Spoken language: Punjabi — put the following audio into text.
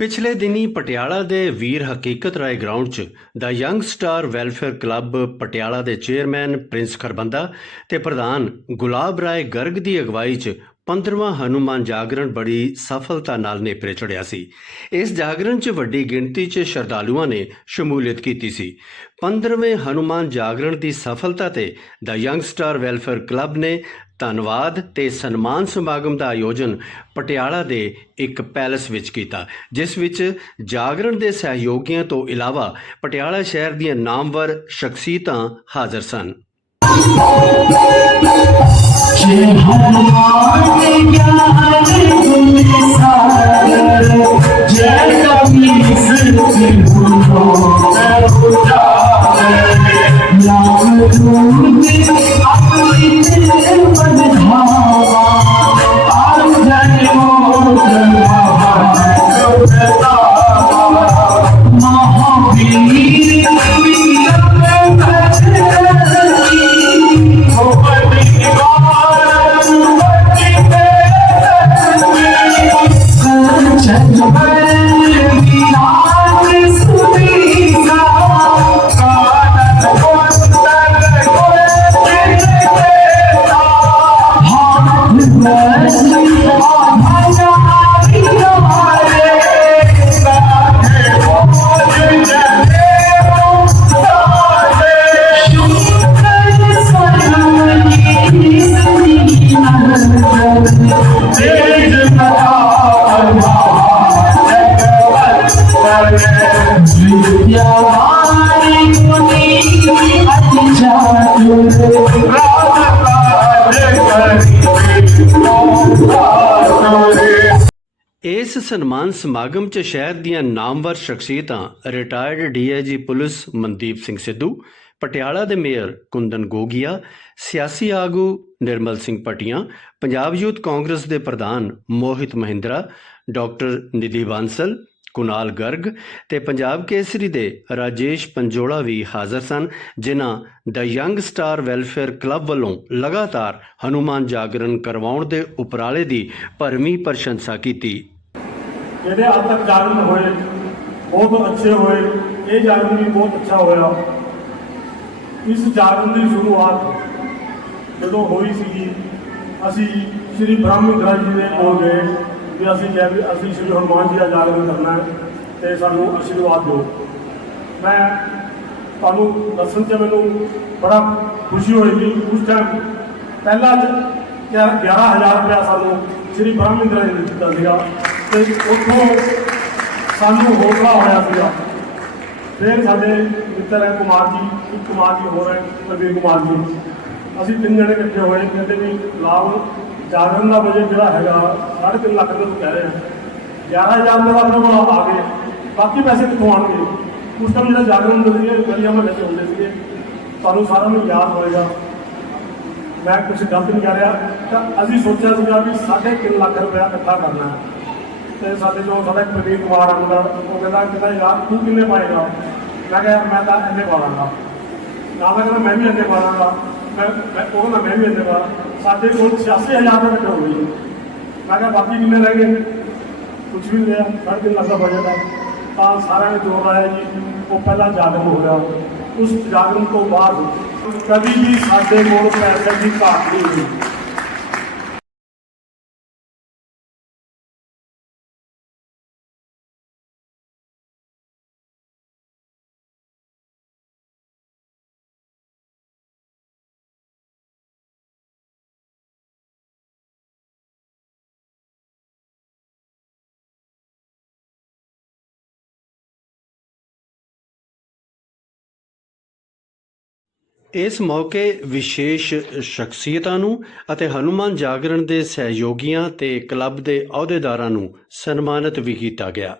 ਪਿਛਲੇ ਦਿਨੀ ਪਟਿਆਲਾ ਦੇ ਵੀਰ ਹਕੀਕਤ ਰਾਏ ਗਰਾਊਂਡ 'ਚ ਦਾ young star welfare club Patiala ਦੇ ਚੇਅਰਮੈਨ ਪ੍ਰਿੰਸ ਖਰਬੰਦਾ ਤੇ ਪ੍ਰਧਾਨ ਗੁਲਾਬ ਰਾਏ ਗਰਗ ਦੀ ਅਗਵਾਈ 'ਚ 15ਵਾਂ ਹਨੂਮਾਨ ਜਾਗਰਣ ਬੜੀ ਸਫਲਤਾ ਨਾਲ ਨੇਪਰੇ ਚੜਿਆ ਸੀ। ਇਸ ਜਾਗਰਣ 'ਚ ਵੱਡੀ ਗਿਣਤੀ 'ਚ ਸ਼ਰਧਾਲੂਆਂ ਨੇ ਸ਼ਮੂਲੀਅਤ ਕੀਤੀ ਸੀ। 15ਵੇਂ ਹਨੂਮਾਨ ਜਾਗਰਣ ਦੀ ਸਫਲਤਾ ਤੇ ਦਾ ਯੰਗ ਸਟਾਰ ਵੈਲਫੇਅਰ ਕਲੱਬ ਨੇ ਧੰਨਵਾਦ ਤੇ ਸਨਮਾਨ ਸਮਾਗਮ ਦਾ ਆਯੋਜਨ ਪਟਿਆਲਾ ਦੇ ਇੱਕ ਪੈਲਸ ਵਿੱਚ ਕੀਤਾ, ਜਿਸ ਵਿੱਚ ਜਾਗਰਣ ਦੇ ਸਹਿਯੋਗੀਆਂ ਤੋਂ ਇਲਾਵਾ ਪਟਿਆਲਾ ਸ਼ਹਿਰ ਦੀਆਂ ਨਾਮਵਰ ਸ਼ਖਸੀਅਤਾਂ ਹਾਜ਼ਰ ਸਨ। Thank you. ਇਸ ਸਨਮਾਨ ਸਮਾਗਮ 'ਚ ਸ਼ਹਿਰ ਦੀਆਂ ਨਾਮਵਰ ਸ਼ਖਸੀਅਤਾਂ retired DIG police Mandeep Singh Sidhu, Patiala ਦੇ ਮੇਅਰ ਕੁੰਦਨ ਗੋਗੀਆ, ਸਿਆਸੀ ਆਗੂ ਨਿਰਮਲ ਸਿੰਘ ਪਟੀਆਂ ਪੰਜਾਬ ਯੂਥ ਕਾਂਗਰਸ ਦੇ ਪ੍ਰਧਾਨ ਮੋਹਿਤ ਮਹਿੰਦਰਾ, ਡਾਕਟਰ ਨਿਧੀ ਬਾਂਸਲ ਕੁਨਾਲ ਗਰਗ ਤੇ ਪੰਜਾਬ ਕੇਸਰੀ ਦੇ ਰਾਜੇਸ਼ ਪੰਜੋਲਾ ਵੀ ਹਾਜ਼ਰ ਸਨ, ਜਿਨ੍ਹਾਂ ਦਾ ਯੰਗ ਸਟਾਰ ਵੈਲਫੇਅਰ ਕਲੱਬ ਵੱਲੋਂ ਲਗਾਤਾਰ ਹਨੂਮਾਨ ਜਾਗਰਣ ਕਰਵਾਉਣ ਦੇ ਉਪਰਾਲੇ ਦੀ ਭਰਮੀ ਪ੍ਰਸ਼ੰਸਾ ਕੀਤੀ। ਜਿਹੜੇ ਅੱਜ ਤੱਕ ਜਾਗਰਣ ਹੋਏ, ਬਹੁਤ ਅੱਛੇ ਹੋਏ, ਇਹ ਜਾਗਰਣ ਵੀ ਬਹੁਤ ਅੱਛਾ ਹੋਇਆ। ਇਸ ਜਾਗਰਣ ਦੀ ਸ਼ੁਰੂਆਤ ਜਦੋਂ ਹੋਈ ਸੀ ਅਸੀਂ ਸ੍ਰੀ ਬ੍ਰਹਮ ਗ੍ਰੰਥ ਜੀ ਦੇ ਕੋਲ ਗਏ। ਵੀ ਅਸੀਂ ਕਿਹਾ ਵੀ ਅਸੀਂ ਸ੍ਰੀ ਹਨੂਮਾਨ ਜੀ ਦਾ ਜਾਗਰਣ ਕਰਨਾ ਹੈ ਤੇ ਸਾਨੂੰ ਆਸ਼ੀਰਵਾਦ ਦਿਓ। ਮੈਂ ਤੁਹਾਨੂੰ ਦੱਸਣ 'ਚ ਮੈਨੂੰ ਬੜਾ ਖੁਸ਼ੀ ਹੋਏਗੀ। ਉਸ ਟਾਈਮ ਪਹਿਲਾ 11000 ਰੁਪਇਆ ਸਾਨੂੰ ਸ੍ਰੀ ਬ੍ਰਹਮ ਜੀ ਨੇ ਦਿੱਤਾ ਸੀਗਾ ਤੇ ਉੱਥੋਂ ਸਾਨੂੰ ਹੌਸਲਾ ਹੋਇਆ ਸੀਗਾ। ਫਿਰ ਸਾਡੇ ਮਿੱਤਰ ਹੈ ਕੁਮਾਰ ਜੀ, ਇੱਕ ਕੁਮਾਰ ਜੀ ਹੋਰ ਹੈ, ਪ੍ਰਵੀਨ ਕੁਮਾਰ ਜੀ। ਅਸੀਂ ਤਿੰਨ ਜਣੇ ਇਕੱਠੇ ਹੋਏ, ਕਹਿੰਦੇ ਵੀ ਲਾਭ ਜਾਗਰਣ ਦਾ ਬਜਟ ਜਿਹੜਾ ਹੈਗਾ, ਸਾਢੇ ਤਿੰਨ ਲੱਖ ਰੁਪਏ ਕਹਿ ਰਹੇ ਆ। 11000 ਦਾ ਆਪਣੇ ਕੋਲ ਆ ਗਏ। ਬਾਕੀ ਪੈਸੇ ਕਿੱਥੋਂ ਆਉਣਗੇ? ਉਸ ਟਾਈਮ ਜਿਹੜਾ ਜਾਗਰਣ ਹੁੰਦੇ ਸੀਗੇ, ਗਲੀਆਂ ਮਹੱਲੇ 'ਚ ਹੁੰਦੇ ਸੀਗੇ। ਤੁਹਾਨੂੰ ਸਾਰਿਆਂ ਨੂੰ ਯਾਦ ਹੋਏਗਾ। ਮੈਂ ਕੁਝ ਗਲਤ ਨਹੀਂ ਕਰ ਰਿਹਾ। ਤਾਂ ਅਸੀਂ ਸੋਚਿਆ ਸੀਗਾ ਵੀ ਸਾਢੇ ਤਿੰਨ ਲੱਖ ਰੁਪਇਆ ਇਕੱਠਾ ਕਰਨਾ ਹੈ। ਤੇ ਸਾਡੇ ਜੋ ਸਾਡਾ ਇੱਕ ਪ੍ਰਵੀਨ ਕੁਮਾਰ ਆਉਂਦਾ ਉਹ ਕਹਿੰਦਾ ਕਹਿੰਦਾ, ਯਾਰ, ਤੂੰ ਕਿੰਨੇ ਪਾਏਗਾ? ਮੈਂ ਕਿਹਾ, ਮੈਂ ਤਾਂ ਇੰਨੇ ਪਾ ਲਾਂਗਾ ਨਾ ਕਹਿੰਦਾ, ਮੈਂ ਵੀ ਇੰਨੇ ਪਾ ਮੈਂ ਮੈਂ ਉਹ ਕਹਿੰਦਾ ਮੈਂ ਵੀ ਇੰਨੇ ਪਾ ਸਾਡੇ ਕੋਲ 86000 ਰੁਪਏ ਇਕੱਠੇ ਹੋ ਗਏ ਮੈਂ ਕਿਹਾ, ਬਾਕੀ ਕਿੰਨੇ ਰਹਿ ਗਏ? ਕੁਝ ਵੀ ਨਹੀਂ ਰਿਹਾ। ਸਾਢੇ ਤਿੰਨ ਲੱਖ ਦਾ ਬਜਟ ਹੈ ਤਾਂ ਸਾਰਿਆਂ ਨੇ ਜੋਰ ਲਾਇਆ ਜੀ, ਉਹ ਪਹਿਲਾਂ ਜਾਗਰਣ ਹੋਇਆ ਉਸ ਜਾਗਰਣ ਤੋਂ ਬਾਅਦ ਕਦੀ ਵੀ ਸਾਡੇ ਕੋਲ ਪੈਸੇ ਦੀ ਘਾਟ ਨਹੀਂ ਹੋਈ ਇਸ ਮੌਕੇ ਵਿਸ਼ੇਸ਼ ਸ਼ਖਸੀਅਤਾਂ ਨੂੰ ਅਤੇ ਹਨੂਮਾਨ ਜਾਗਰਣ ਦੇ ਸਹਿਯੋਗੀਆਂ ਤੇ ਕਲੱਬ ਦੇ ਅਹੁਦੇਦਾਰਾਂ ਨੂੰ ਸਨਮਾਨਿਤ ਵੀ ਕੀਤਾ ਗਿਆ।